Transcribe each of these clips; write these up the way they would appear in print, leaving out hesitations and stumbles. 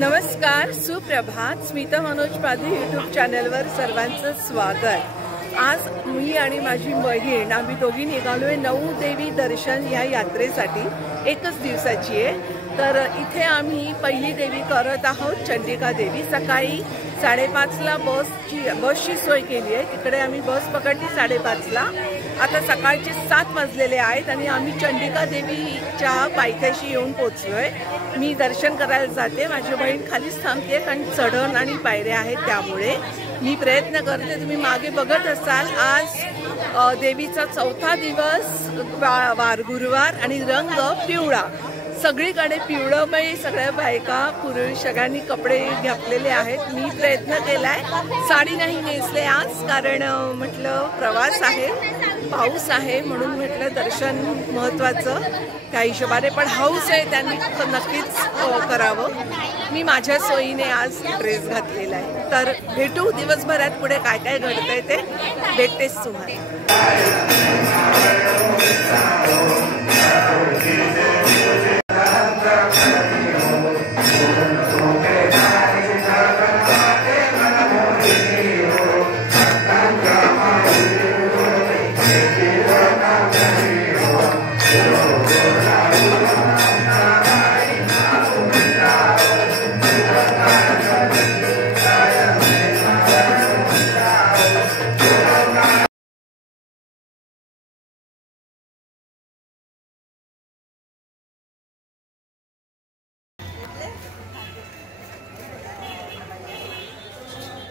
नमस्कार, सुप्रभात. स्मिता मनोज पाधी यूट्यूब चॅनलवर सर्वांचं स्वागत. आज मी आणि माझी बहीण आम्ही दोघी निघालोय नऊ देवी दर्शन या यात्रेसाठी. एकच दिवसाची आहे. तर इथे आम्ही पहिली देवी करत आहोत चंडिका देवी. सकाळी 5:30ला बसची सोय केली आहे. तिकडे आम्ही बस पकडली 5:30ला. आता सकाळचे 7 वाजलेले आहेत आणि आम्ही चंडिका देवीच्या पायथ्याशी येऊन पोहोचलोय. मी दर्शन करायला जाते, माझी बहीण खालीच थांबते कारण चढण आणि पायऱ्या आहेत त्यामुळे मी प्रयत्न करते. तुम्ही मागे बघत असाल, आज देवीचा 4था दिवस वार गुरुवार आणि रंग पिवळा. सगळीकडे पिवळमय सगळ्या बायका पुरुष सगळ्यांनी कपडे घातलेले आहेत. मी प्रयत्न केलाय, साडी नाही नेसले आज कारण म्हटलं प्रवास आहे, पाऊस आहे म्हणून म्हटलं दर्शन महत्त्वाचं त्या हिशोबाने. पण हौस आहे त्यांनी नक्कीच करावं. मी माझ्या सोयीने आज ड्रेस घातलेला आहे. तर भेटू दिवसभरात पुढे काय काय घडतंय ते भेटतेच तुम्हाला.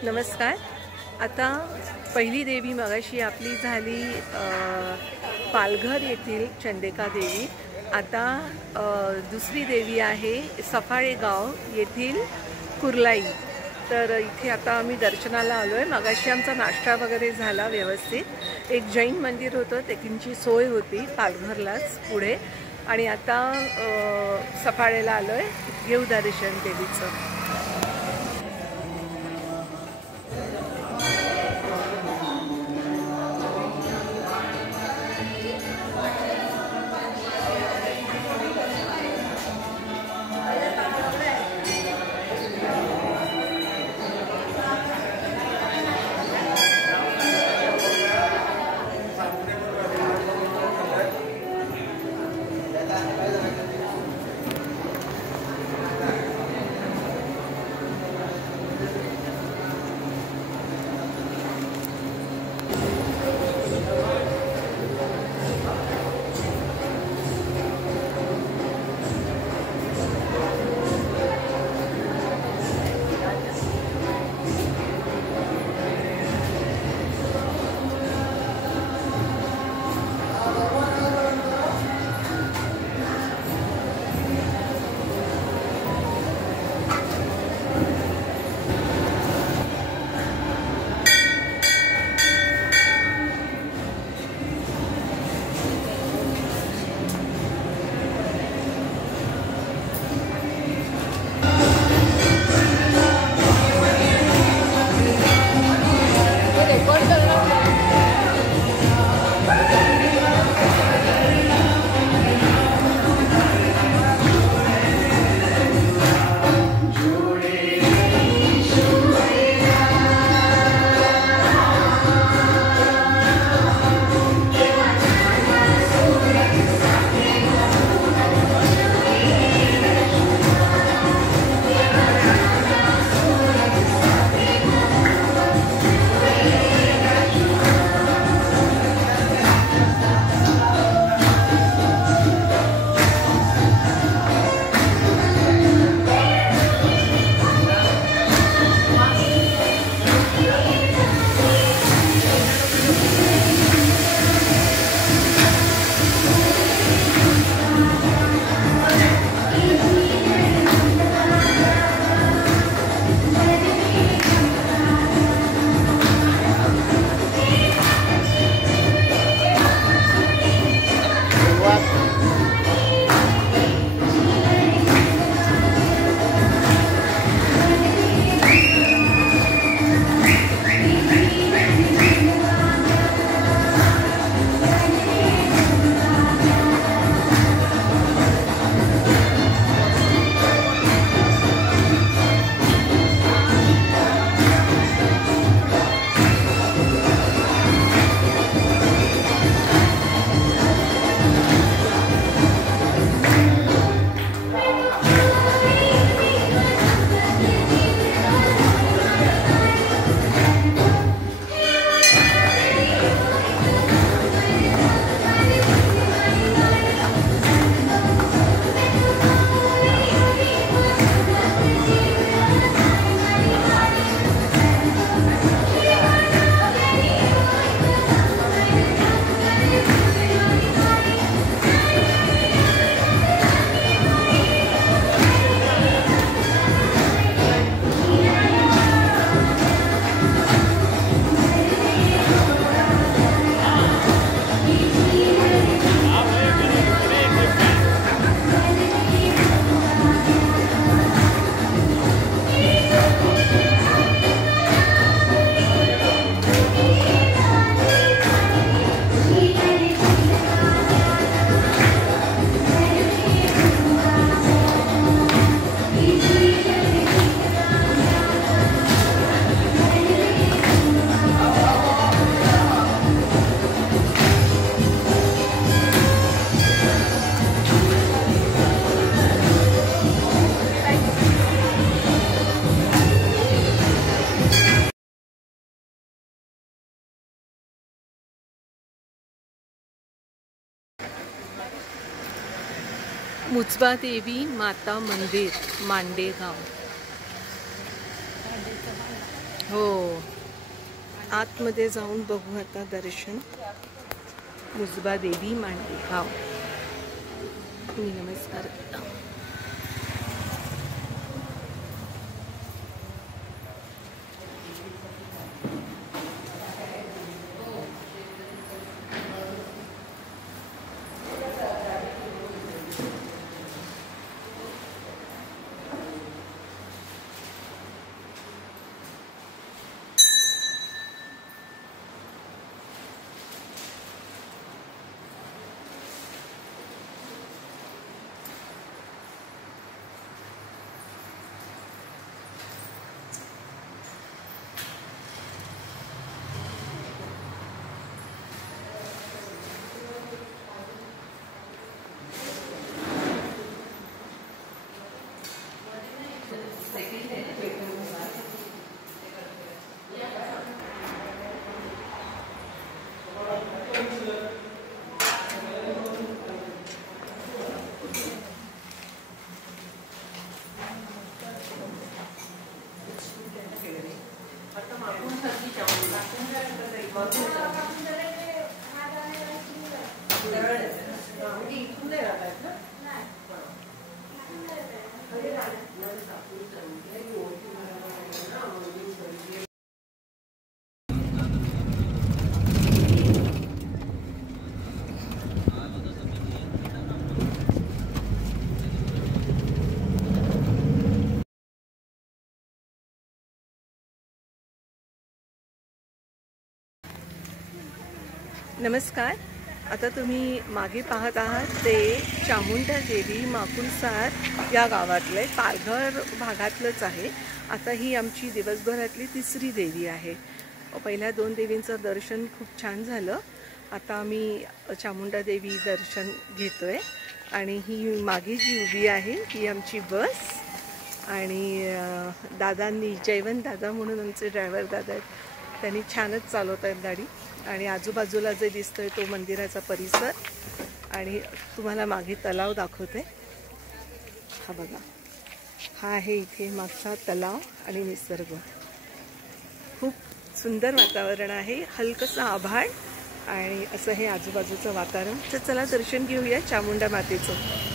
नमस्कार. आता पहिली देवी मगाशी आपली झाली पालघर येथील चंडिका देवी. आता दुसरी देवी आहे सफाळे गाव येथील कुर्लाई. तर इथे आता आम्ही दर्शनाला आलो आहे. मगाशी आमचा नाश्ता वगैरे झाला व्यवस्थित. एक जैन मंदिर होतं, त्यांची सोय होती पालघरलाच पुढे. आणि आता सफाळेला आलो आहे, घेऊ दर्शन देवीचं. मुजबा देवी माता मंदिर, मांडेगाव। हो, आतमध्ये जाऊन बघू आता दर्शन। मुजबा देवी मांडेगाव। मी नमस्कार करतो। नमस्कार। आता तुम्ही मागे पाहत आहात ते चामुंडा देवी माकुलसार या गावातले पालघर भागातलंच आहे। आता ही आमची दिवसभरातली तिसरी देवी आहे। पहिल्या 2 देवींचं दर्शन खूप छान झालं। आता आम्ही चामुंडा देवी दर्शन घेतोय आणि ही मागे जी उभी आहे ही आमची बस आणि दादांनी जयवंत दादा म्हणून आमचे ड्रायव्हर दादा आहेत, त्यांनी छानच चालवत आहेत गाडी। आणि आजूबाजूला जे दिसतोय तो मंदिराचा परिसर आणि तुम्हाला मागे तलाव दाखवते। हा बघा, हा आहे इथे मागचा तलाव आणि निसर्ग। खूप सुंदर वातावरण आहे, हलकसं आभाळ आणि असं हे आजूबाजूचं वातावरण। तर चला दर्शन घेऊया चामुंडा मातेचं।